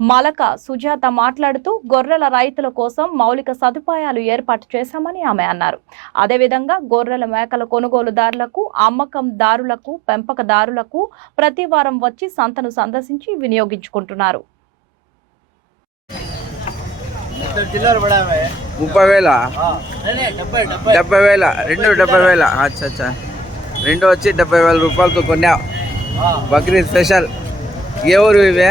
Malaka Sujatha మాట్లాడుతూ గొర్రెల రైతుల కోసం మౌలిక సదుపాయాలు ఏర్పాటు చేశామని ఆమె అన్నారు. అదేవిధంగా గొర్రెల మేకల కొనుగోలుదారులకు అమ్మకందారులకు పెంపకదారులకు ప్రతి వారం వచ్చి సంతను సందర్శించి వినియోగించుకుంటున్నారు. ముప్పై వేల? డెబ్బై వేల? రెండు డెబ్బై వేల? అచ్చా అచ్చా రెండు వచ్చి డెబ్బై వేల రూపాయలతో కొన్నా బక్రీద్ స్పెషల్. ఏ ఊరు ఇవే?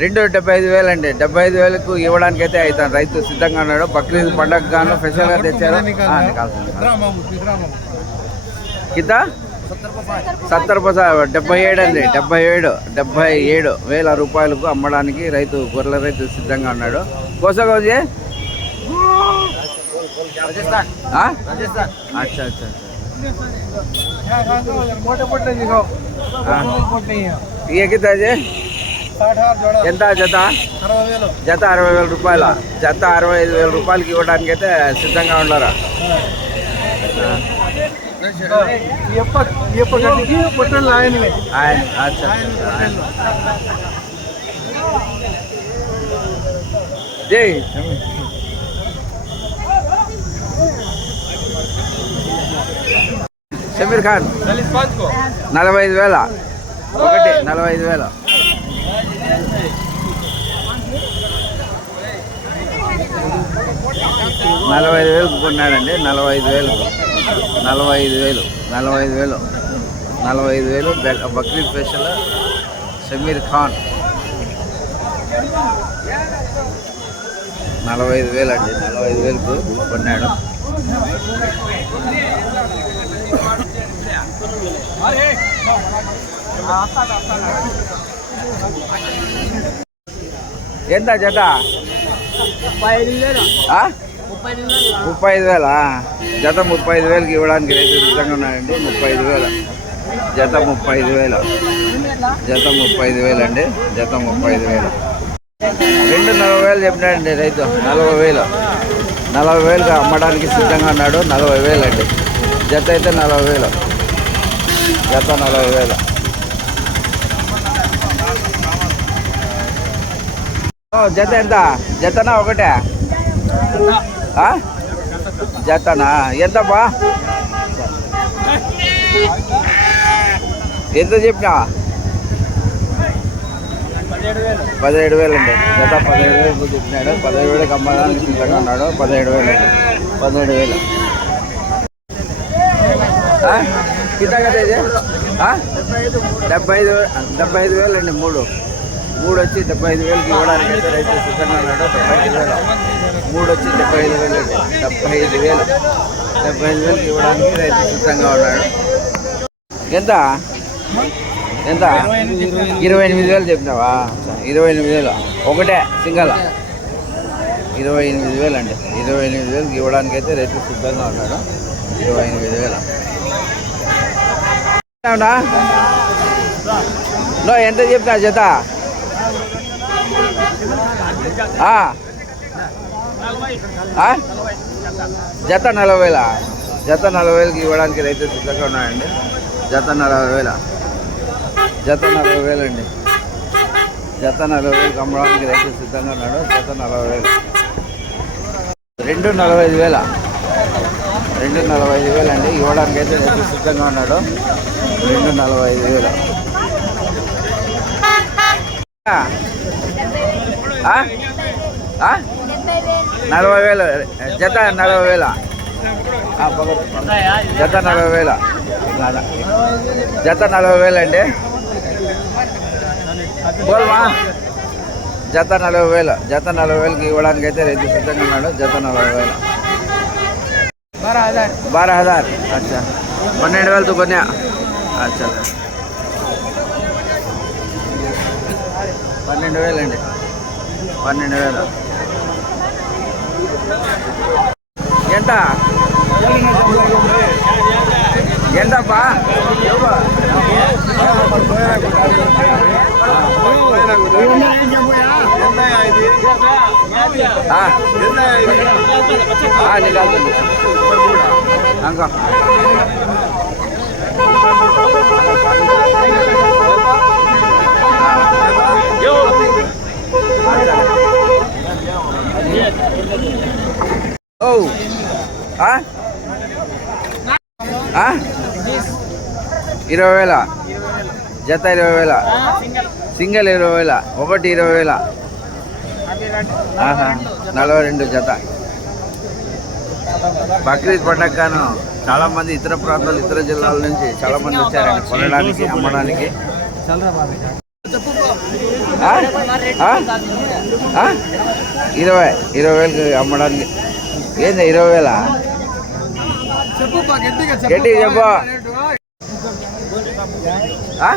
రెండు డెబ్బై ఐదు వేలు అండి డెబ్బై ఐదు వేలకు ఇవ్వడానికి అయితే అవుతాను రైతు సిద్ధంగా ఉన్నాడు బక్రీద్ పండగ గాను స్పెషల్గా తెచ్చారు ఆ, నికాల్సింది. కింద सत्तर को पाँच సత్తర్ పసా డెబ్బై ఏడు అండి డెబ్బై ఏడు డెబ్బై ఏడు వేల రూపాయలకు అమ్మడానికి రైతు గొర్రెల రైతు సిద్ధంగా ఉన్నాడు కోసగోజీ राजस्थान ఆ? राजस्थान అచ్చా అచ్చా అచ్చా मोटे मोटे दिखाओ हाँ। ఎంత జత? జత అరవై వేల రూపాయల? జత అరవై ఐదు వేల రూపాయలకి ఇవ్వడానికి అయితే సిద్ధంగా ఉండరా జై. షమీర్ ఖాన్. నలభై ఐదు వేల. ఒకటి నలభై ఐదు వేల. నలభై ఐదు వేలకు కొన్నాడండి నలభై ఐదు వేలు. నలభై ఐదు వేలు నలభై ఐదు వేలు నలభై ఐదు వేలు. బె- బక్రీద్ స్పెషల్ షమీర్ ఖాన్. నలభై ఐదు వేలు అండి నలభై ఐదు వేలకు కొన్నాడు. ఎంత జత? ముప్పై ఐదు వేలు ముప్పై ఐదు వేల? జత ముప్పై ఐదు వేలకి ఇవ్వడానికి రైతు సిద్ధంగా ఉన్నాయండి ముప్పై ఐదు వేల. జత ముప్పై ఐదు వేల. జత ముప్పై ఐదు వేలు అండి. జత ముప్పై ఐదు వేలు. రెండు నలభై వేలు చెప్పినాడండి రైతు. నలభై వేలు. నలభై వేలుగా అమ్మడానికి సిద్ధంగా ఉన్నాడు. నలభై వేలు అండి. జత అయితే నలభై వేలు. జత నలభై వేలు. ఓ, జత ఎంత? జతనా ఒకటే? జతనా ఎంత ఎంత చెప్పినా? పదిహేడు వేలు వేలు అండి. గత పదిహేడు వేలు చెప్పినాడు. పదిహేడు వేలకు అమ్మడానికి సిద్ధంగా ఉన్నాడు పదిహేడు వేలు అండి. పదిహేడు వేలు. కింద కదా ఇది? డెబ్బై ఐదు డెబ్బై ఐదు వేలు అండి మూడు. మూడు వచ్చి డెబ్బై ఐదు వేలకి ఇవ్వడానికి అయితే రైతు సిద్ధంగా ఉన్నాడు. డెబ్బై ఐదు వేలు. మూడు వచ్చి డెబ్బై ఐదు వేలు. డెబ్బై ఐదు వేలు. డెబ్బై ఐదు వేలకి ఇవ్వడానికి రైతు సిద్ధంగా ఉన్నాడు. ఎంత? ఎంత? ఇరవై ఎనిమిది వేలు చెప్పినావా? ఇరవై ఎనిమిది వేలు. ఒకటే సింగల్. ఇరవై ఎనిమిది వేలు అండి ఇరవై ఎనిమిది వేలకి ఇవ్వడానికి అయితే రైతు సిద్ధంగా ఉన్నాడు. ఇరవై ఎనిమిది వేలు ఎంత చెప్తా జత? జత నలభై వేల జత నలభై వేలకి ఇవ్వడానికి రైతు సిద్ధంగా ఉన్నాయండి. జత నలభై వేల జత నలభై వేలండి జత నలభై వేలకు అమ్మడానికి రైతు సిద్ధంగా ఉన్నాడు జత నలభై వేలు రెండు నలభై ఐదు వేల రెండు నలభై ఐదు వేలు అండి ఇవ్వడానికి అయితే రైతు సిద్ధంగా ఉన్నాడు రెండు నలభై ఐదు వేలు నలభై వేలు. జత నలభై వేల? జత నలభై వేల? జత నలభై వేలు అండి బోల్మా? జత నలభై వేలు. జత నలభై వేలకి ఇవ్వడానికి అయితే రైతు సిద్ధంగా ఉన్నాడు. జత నలభై వేలు. బారా హజార్ అచ్చా. పన్నెండు వేలతో కొన్నా అచ్చా. పన్నెండు వేలు అండి పన్నెండు వేలు ఎంత ఎంతప్పా ఆ. ఆ, నికాల్తుంది అంకో ఓ? ఇరవై వేల. జత ఇరవై వేల. సింగిల్ ఇరవై వేల. ఒకటి ఇరవై వేల. నలభై రెండు జత. బక్రీద్ పండగను చాలా మంది ఇతర ప్రాంతాలు ఇతర జిల్లాల నుంచి చాలా మంది వచ్చారండి కొనడానికి అమ్మడానికి? ఇరవై ఇరవై వేలకి అమ్మడానికి. ఏంది ఇరవై వేల? గట్టిగా చెప్పు ఆ?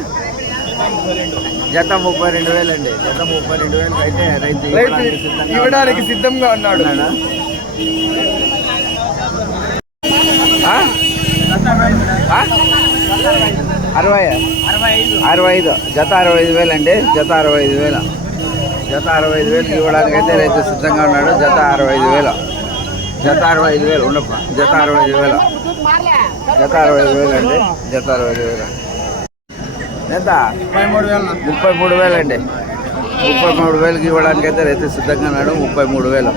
జత ముప్పై రెండు వేలు అండి జత ముప్పై రెండు వేలు అయితే రైతు ఇవ్వడానికి సిద్ధంగా ఇవ్వడానికి సిద్ధంగా ఉన్నాడు? అరవై. అరవై ఐదు. జత అరవై ఐదు వేలు అండి జత అరవై ఐదు వేలు. జత అరవై ఐదు వేలు ఇవ్వడానికి అయితే రైతు సిద్ధంగా ఉన్నాడు. జత అరవై ఐదు వేలు. జత అరవై ఐదు వేలు ఉండప్ప. జత అరవై ఐదు వేలు. జత అరవై ఐదు వేలు అండి. జత అరవై ఐదు వేలు. ఎంత? ముప్పై మూడు వేలు అండి ముప్పై మూడు వేలకి ఇవ్వడానికి అయితే రైతు సిద్ధంగా ఉన్నాడు. ముప్పై మూడు వేలు.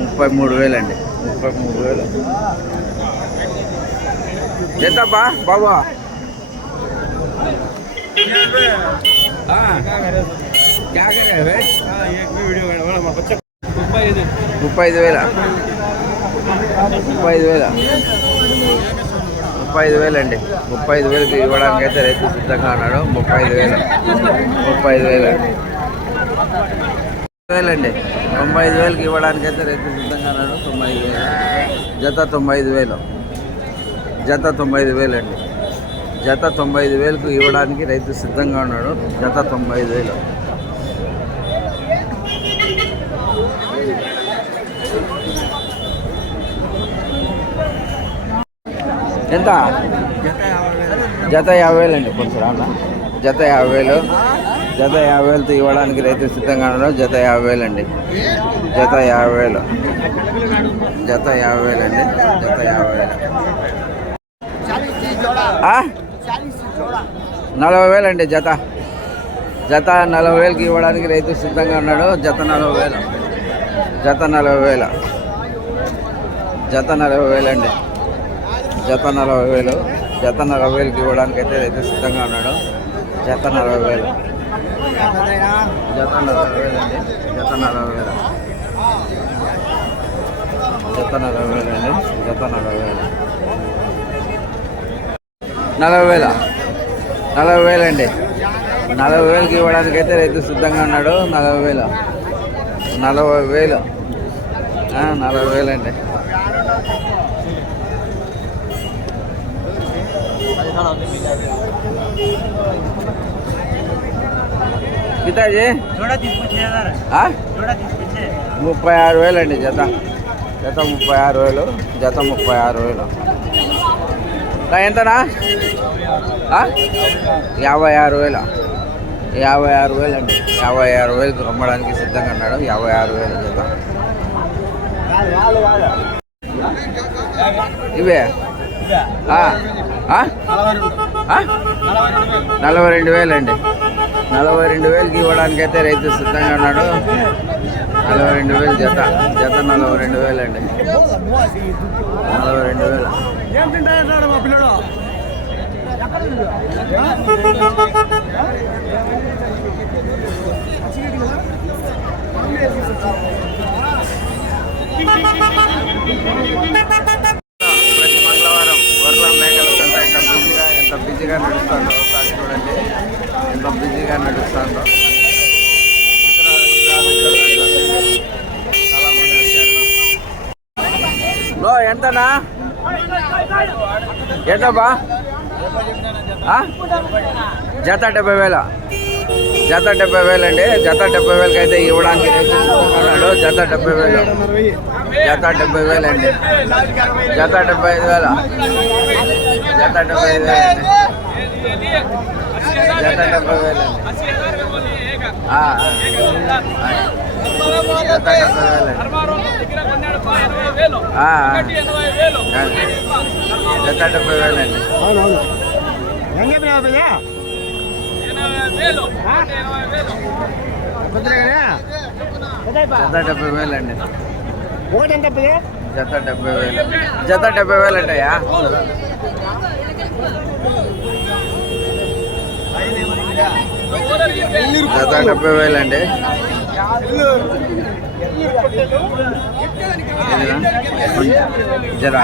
ముప్పై మూడు వేలు అండి ముప్పై మూడు వేలు. ఎంతప్పా బాబు? ముప్పై ఐదు వేల. ముప్పై ఐదు వేల. ముప్పై ఐదు వేలు అండి ముప్పై ఐదు వేలకి ఇవ్వడానికి అయితే రైతు సిద్ధంగా ఉన్నాడు. ముప్పై ఐదు వేలు. ముప్పై ఐదు వేలు. అండి వేలండి. తొంభై ఐదు వేలకి ఇవ్వడానికి అయితే రైతు సిద్ధంగా ఉన్నాడు. తొంభై ఐదు వేలు. జత తొంభై ఐదు వేలు. జత తొంభై ఐదు వేలు అండి జత తొంభై ఐదు వేలకు ఇవ్వడానికి రైతు సిద్ధంగా ఉన్నాడు. జత తొంభై ఐదు వేలు. ఎంత? జత యాభై వేలు అండి కొంచెం రానా? జత యాభై వేలు జత యాభై వేలతో ఇవ్వడానికి రైతు సిద్ధంగా ఉన్నాడు జత యాభై వేలు అండి జత యాభై వేలు జత యాభై వేలు అండి జత యాభై వేలు నలభై వేలు అండి జత. జత నలభై వేలకి ఇవ్వడానికి రైతు సిద్ధంగా ఉన్నాడు జత నలభై వేలు జత నలభై వేలు జత నలభై వేలు అండి జత నలభై వేలు. జత నలభై వేలకి ఇవ్వడానికి అయితే రైతు సిద్ధంగా ఉన్నాడు. జత నలభై వేలు. జత నలభై వేలు అండి. జత నలభై వేలు. జత నలభై వేలు అండి. జత నలభై వేలు. నలభై వేల? నలభై వేలు అండి. నలభై వేలకి ఇవ్వడానికి అయితే రైతు సిద్ధంగా ఉన్నాడు. నలభై వేలు. నలభై వేలు. నలభై వేలు ముప్పై ఆరు వేలు అండి జత. జత ముప్పై ఆరు వేలు జత ముప్పై ఆరు వేలు ఎంతనా? యాభై ఆరు వేల? యాభై ఆరు వేలు అండి. యాభై ఆరు వేలకు అమ్మడానికి సిద్ధంగా ఉన్నాడు. యాభై ఆరు వేలు జత. ఇవే? నలభై రెండు వేలు అండి నలభై రెండు వేలకి ఇవ్వడానికి అయితే రైతు సిద్ధంగా ఉన్నాడు. నలభై రెండు వేలు జత. జత నలభై రెండు వేలు అండి నలభై రెండు వేలు. బిజీగా నడుస్తాను ఒకసారి చూడండి. ఎంతో బిజీగా నడుస్తాను లో ఎంతనా? ఎంతబా జత డెబ్బై వేలా? జత డెబ్బై వేలు అండి జత డెబ్బై వేలకి అయితే ఇవ్వడానికి రైతు సిద్ధంగా ఉన్నాడు జత డెబ్బై వేలు జత డెబ్బై వేలు అండి జత డెబ్బై ఐదు వేల జత డెబ్బై ఐదు వేలు అండి జత డెబ్బై వేలు అండి ఆ, ఆ. జత డెబ్బై వేలు అండి ఆ, ఆ. జత డెబ్బై వేలు అండి అవునవును ఏం చెప్పినావు భయ్యా జత డెబ్బై వేలు. అండి జత డెబ్బై వేలు. జత డెబ్బై వేలు అంటయ్యా జత డెబ్బై వేలు అండి. జరా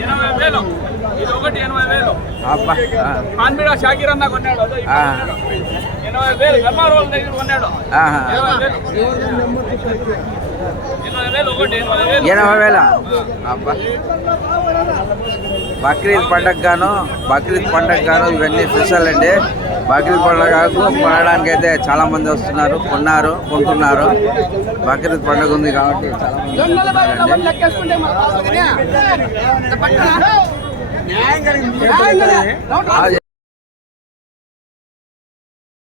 ఎనభై వేలు ఇది ఒకటి ఎనభై వేలు అబ్బా ఆ, కాన్మీడ షాకీర్ అన్న కొన్నాడు ఎనభై వేలు దగ్గర కొన్నాడు. ఎనభై బక్రీద్ పండగ గాను బక్రీద్ పండగ గాను ఇవన్నీ స్పెషల్ అండి బక్రీద్ పండగకు కొనడానికి అయితే చాలా మంది వస్తున్నారు కొన్నారు కొంటున్నారు. బక్రీద్ పండగ ఉంది కాబట్టి చాలా మంది